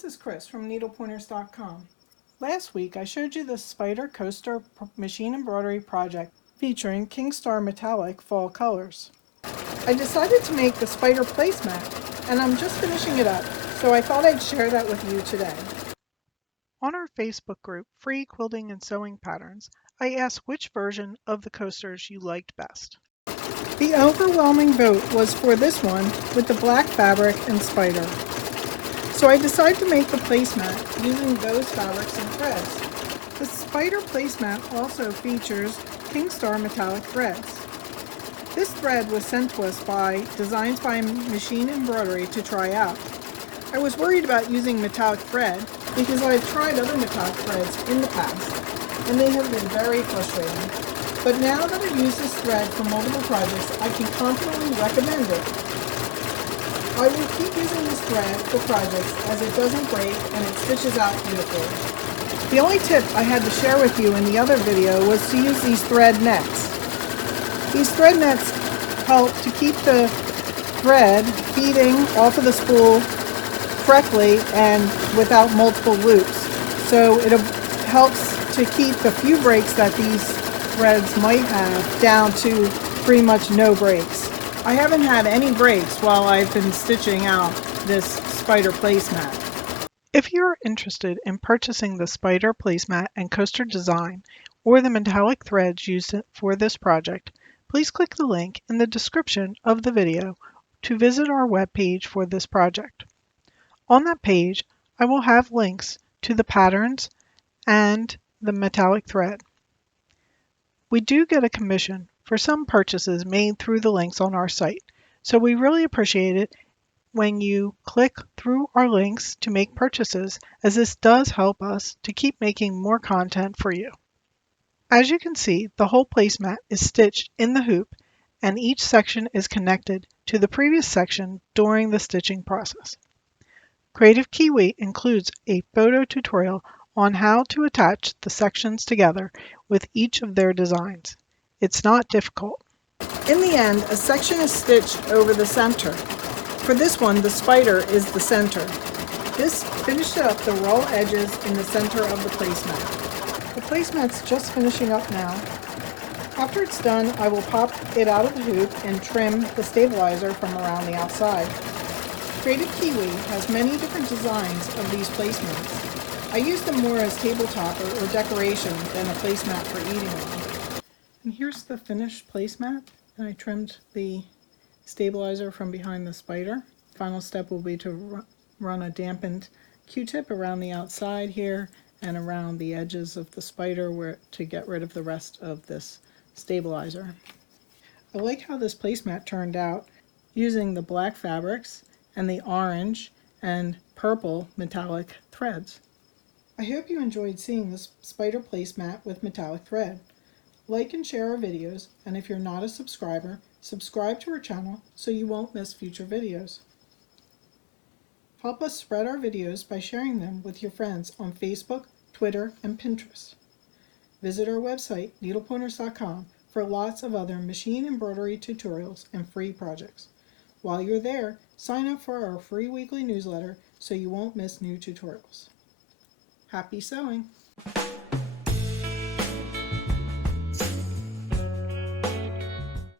this is Chris from needlepointers.com. Last week I showed you the spider coaster machine embroidery project featuring Kingstar Metallic fall colors. I decided to make the spider placemat and I'm just finishing it up, so I thought I'd share that with you today. On our Facebook group, Free Quilting and Sewing Patterns, I asked which version of the coasters you liked best. The overwhelming vote was for this one with the black fabric and spider. So I decided to make the placemat using those fabrics and threads. The spider placemat also features Kingstar Metallic Threads. This thread was sent to us by Designs by Machine Embroidery to try out. I was worried about using metallic thread because I've tried other metallic threads in the past and they have been very frustrating. But now that I've used this thread for multiple projects, I can confidently recommend it. I will keep using this thread for projects as it doesn't break and it stitches out beautifully. The only tip I had to share with you in the other video was to use these thread nets. These thread nets help to keep the thread feeding off of the spool correctly and without multiple loops. So it helps to keep the few breaks that these threads might have down to pretty much no breaks. I haven't had any breaks while I've been stitching out this spider placemat. If you're interested in purchasing the spider placemat and coaster design or the metallic threads used for this project, please click the link in the description of the video to visit our webpage for this project. On that page, I will have links to the patterns and the metallic thread. We do get a commission for some purchases made through the links on our site, so we really appreciate it when you click through our links to make purchases, as this does help us to keep making more content for you. As you can see, the whole placemat is stitched in the hoop and each section is connected to the previous section during the stitching process. Creative Kiwi includes a photo tutorial on how to attach the sections together with each of their designs. It's not difficult. In the end, a section is stitched over the center. For this one, the spider is the center. This finished up the raw edges in the center of the placemat. The placemat's just finishing up now. After it's done, I will pop it out of the hoop and trim the stabilizer from around the outside. Creative Kiwi has many different designs of these placemats. I use them more as tabletop or decoration than a placemat for eating on. And here's the finished placemat. And I trimmed the stabilizer from behind the spider. Final step will be to run a dampened Q-tip around the outside here and around the edges of the spider to get rid of the rest of this stabilizer. I like how this placemat turned out using the black fabrics and the orange and purple metallic threads. I hope you enjoyed seeing this spider placemat with metallic thread. Like and share our videos, and if you're not a subscriber, subscribe to our channel so you won't miss future videos. Help us spread our videos by sharing them with your friends on Facebook, Twitter, and Pinterest. Visit our website, needlepointers.com, for lots of other machine embroidery tutorials and free projects. While you're there, sign up for our free weekly newsletter so you won't miss new tutorials. Happy sewing!